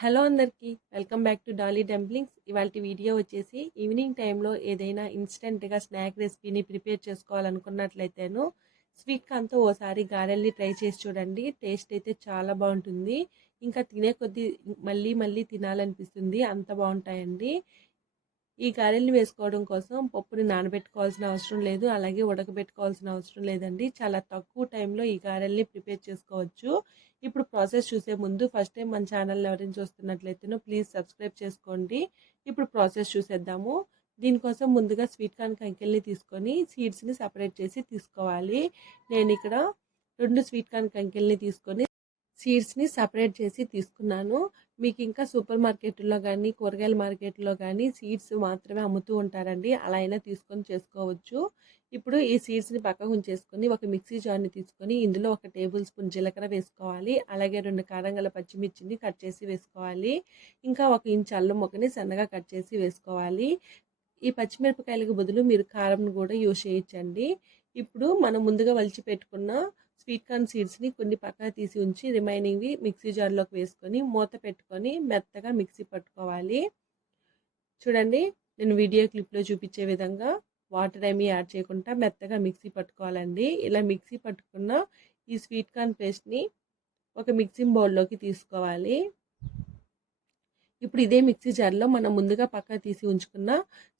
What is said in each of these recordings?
Hello అందరికీ welcome back to Dolly Dumplings ఇవాళ video వచ్చేసి ఈవినింగ్ టైంలో ఏదైనా ఇన్స్టెంట్గా స్నాక్ రెసిపీని ప్రిపేర్ చేసుకోవాలనుకున్నట్లయితేను స్వీట్ కార్న్తో ఓసారి గారెల్ని ట్రై చేసి చూడండి. టేస్ట్ అయితే చాలా బాగుంటుంది. ఇంకా తినే కొద్దీ మళ్ళీ మళ్ళీ తినాలనిపిస్తుంది. అంత బాగుంటాయండి. ఈ గారెల్ని వేసుకోవడం కోసం పప్పుని నానబెట్టుకోవాల్సిన అవసరం లేదు అలాగే ఉడకబెట్టుకోవాల్సిన అవసరం లేదండి. చాలా తక్కువ టైంలో ఈ గారెల్ని ప్రిపేర్ చేసుకోవచ్చు. ఇప్పుడు ప్రాసెస్ చూసే ముందు ఫస్ట్ టైం మన ఛానల్ ఎవరైనా చూస్తున్నట్లయితే ప్లీజ్ సబ్స్క్రైబ్ చేసుకోండి. ఇప్పుడు ప్రాసెస్ చూసేద్దాము. దీనికోసం ముందుగా స్వీట్ కార్న్ కంకెల్ని తీసుకొని సీడ్స్ని సపరేట్ చేసి తీసుకోవాలి. నేను ఇక్కడ రెండు స్వీట్ కార్న్ కంకెల్ని తీసుకొని సీడ్స్ని సపరేట్ చేసి తీసుకున్నాను. మీకు ఇంకా సూపర్ మార్కెట్లో కానీ కూరగాయల మార్కెట్లో కానీ సీడ్స్ మాత్రమే అమ్ముతూ ఉంటారండి. అలా అయినా తీసుకొని చేసుకోవచ్చు. ఇప్పుడు ఈ సీడ్స్ని పక్కకు ఉంచేసుకొని ఒక మిక్సీ జార్ని తీసుకొని ఇందులో ఒక టేబుల్ స్పూన్ జీలకర్ర వేసుకోవాలి. అలాగే రెండు కారంగల పచ్చిమిర్చిని కట్ చేసి వేసుకోవాలి. ఇంకా ఒక ఇంచు అల్లం మొక్కని సన్నగా కట్ చేసి వేసుకోవాలి. ఈ పచ్చిమిరపకాయలకు బదులు మీరు కారంను కూడా యూజ్ చేయొచ్చండి. ఇప్పుడు మనం ముందుగా వలిచి పెట్టుకున్న స్వీట్ కార్న్ సీడ్స్ని కొన్ని పక్కన తీసి ఉంచి రిమైనింగ్వి మిక్సీ జార్లోకి వేసుకొని మూత పెట్టుకొని మెత్తగా మిక్సీ పట్టుకోవాలి. చూడండి నేను వీడియో క్లిప్లో చూపించే విధంగా వాటర్ ఏమీ యాడ్ చేయకుండా మెత్తగా మిక్సీ పట్టుకోవాలండి. ఇలా మిక్సీ పట్టుకున్న ఈ స్వీట్ కార్న్ పేస్ట్ని ఒక మిక్సింగ్ బౌల్లోకి తీసుకోవాలి. ఇప్పుడు ఇదే మిక్సీ జార్లో మనం ముందుగా పక్క తీసి ఉంచుకున్న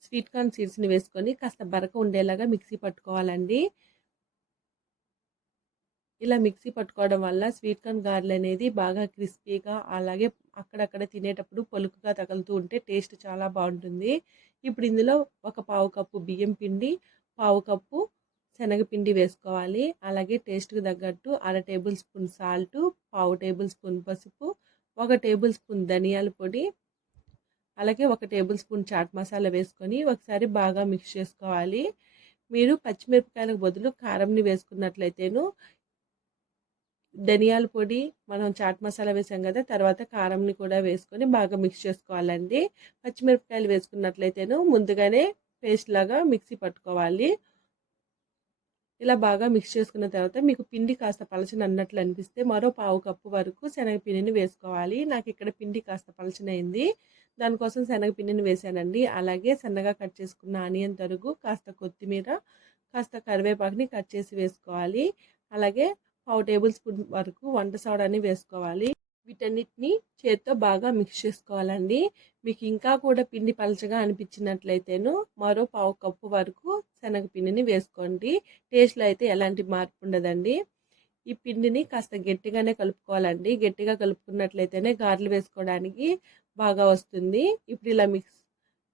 స్వీట్ కార్న్ సీడ్స్ని వేసుకొని కాస్త బరక ఉండేలాగా మిక్సీ పట్టుకోవాలండి. ఇలా మిక్సీ పట్టుకోవడం వల్ల స్వీట్ కార్న్ గార్లు అనేది బాగా క్రిస్పీగా అలాగే అక్కడక్కడ తినేటప్పుడు పొలుకుగా తగులుతూ ఉంటే టేస్ట్ చాలా బాగుంటుంది. ఇప్పుడు ఇందులో ఒక పావు కప్పు బియ్యం పిండి పావు కప్పు శనగపిండి వేసుకోవాలి. అలాగే టేస్ట్కి తగ్గట్టు అర టేబుల్ స్పూన్ సాల్ట్ పావు టేబుల్ స్పూన్ పసుపు ఒక టేబుల్ స్పూన్ ధనియాల పొడి అలాగే ఒక టేబుల్ స్పూన్ చాట్ మసాలా వేసుకొని ఒకసారి బాగా మిక్స్ చేసుకోవాలి. మీరు పచ్చిమిరపకాయలకు బదులు కారంని వేసుకున్నట్లయితేను ధనియాల పొడి మనం చాట్ మసాలా వేసాం కదా తర్వాత కారంని కూడా వేసుకొని బాగా మిక్స్ చేసుకోవాలండి. పచ్చిమిరపకాయలు వేసుకున్నట్లయితేను ముందుగానే పేస్ట్ లాగా మిక్సీ పట్టుకోవాలి. ఇలా బాగా మిక్స్ చేసుకున్న తర్వాత మీకు పిండి కాస్త పలచన అన్నట్లు అనిపిస్తే మరో పావు కప్పు వరకు శనగపిండిని వేసుకోవాలి. నాకు ఇక్కడ పిండి కాస్త పలచనైంది. దానికోసం శనగపిండిని వేసానండి. అలాగే సన్నగా కట్ చేసుకున్న ఆనియన్ తరుగు కాస్త కొత్తిమీర కాస్త కరివేపాకుని కట్ చేసి వేసుకోవాలి. అలాగే పావు టేబుల్ స్పూన్ వరకు వంట సోడాని వేసుకోవాలి. వీటన్నిటిని చేత్తో బాగా మిక్స్ చేసుకోవాలండి. మీకు ఇంకా కూడా పిండి పలచగా అనిపించినట్లయితేను మరో పావు కప్పు వరకు శనగపిండిని వేసుకోండి. టేస్ట్లో అయితే ఎలాంటి మార్పు ఉండదండి. ఈ పిండిని కాస్త గట్టిగానే కలుపుకోవాలండి. గట్టిగా కలుపుకున్నట్లయితేనే గారెలు వేసుకోవడానికి బాగా వస్తుంది. ఇప్పుడు ఇలా మిక్స్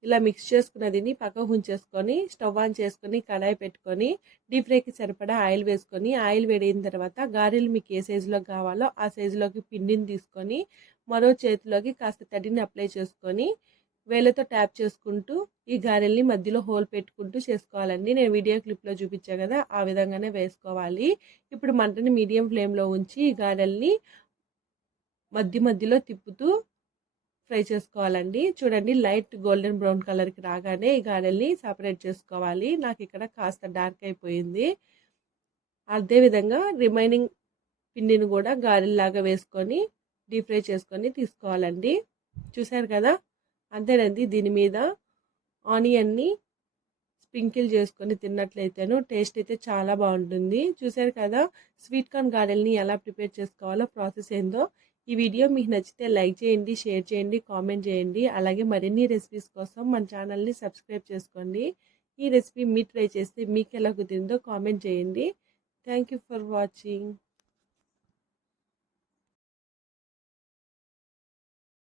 ఇలా మిక్స్ చేసుకున్నదిని పక్కకు ఉంచేసుకొని స్టవ్ ఆన్ చేసుకొని కడాయి పెట్టుకొని డీప్ ఫ్రైకి సరిపడా ఆయిల్ వేసుకొని ఆయిల్ వేడిన తర్వాత గారెలు మీకు ఏ సైజులో కావాలో ఆ సైజులోకి పిండిని తీసుకొని మరో చేతిలోకి కాస్త తడిని అప్లై చేసుకొని వేలతో ట్యాప్ చేసుకుంటూ ఈ గారెల్ని మధ్యలో హోల్ పెట్టుకుంటూ చేసుకోవాలండి. నేను వీడియో క్లిప్లో చూపించా కదా ఆ విధంగానే వేసుకోవాలి. ఇప్పుడు మంటని మీడియం ఫ్లేమ్లో ఉంచి ఈ గారెల్ని మధ్య మధ్యలో తిప్పుతూ ఫ్రై చేసుకోవాలండి. చూడండి లైట్ గోల్డెన్ బ్రౌన్ కలర్కి రాగానే ఈ గారెల్ని సపరేట్ చేసుకోవాలి. నాకు ఇక్కడ కాస్త డార్క్ అయిపోయింది. అదేవిధంగా రిమైనింగ్ పిండిని కూడా గారెల్లాగా వేసుకొని డీప్ ఫ్రై చేసుకొని తీసుకోవాలండి. చూసారు కదా? అంతేనండి దీని మీద ఆనియన్ని స్ప్రింకిల్ చేసుకొని తిన్నట్లయితేను టేస్ట్ అయితే చాలా బాగుంటుంది. చూసారు కదా? స్వీట్ కార్న్ గారెల్ని ఎలా ప్రిపేర్ చేసుకోవాలో ప్రాసెస్ ఏందో ఈ వీడియో మీకు నచ్చితే లైక్ చేయండి షేర్ చేయండి కామెంట్ చేయండి. అలాగే మరిన్ని రెసిపీస్ కోసం మన ఛానల్ని సబ్స్క్రైబ్ చేసుకోండి. ఈ రెసిపీ మీరు ట్రై చేస్తే మీకు ఎలా కుదిరిందో కామెంట్ చేయండి. Thank for watching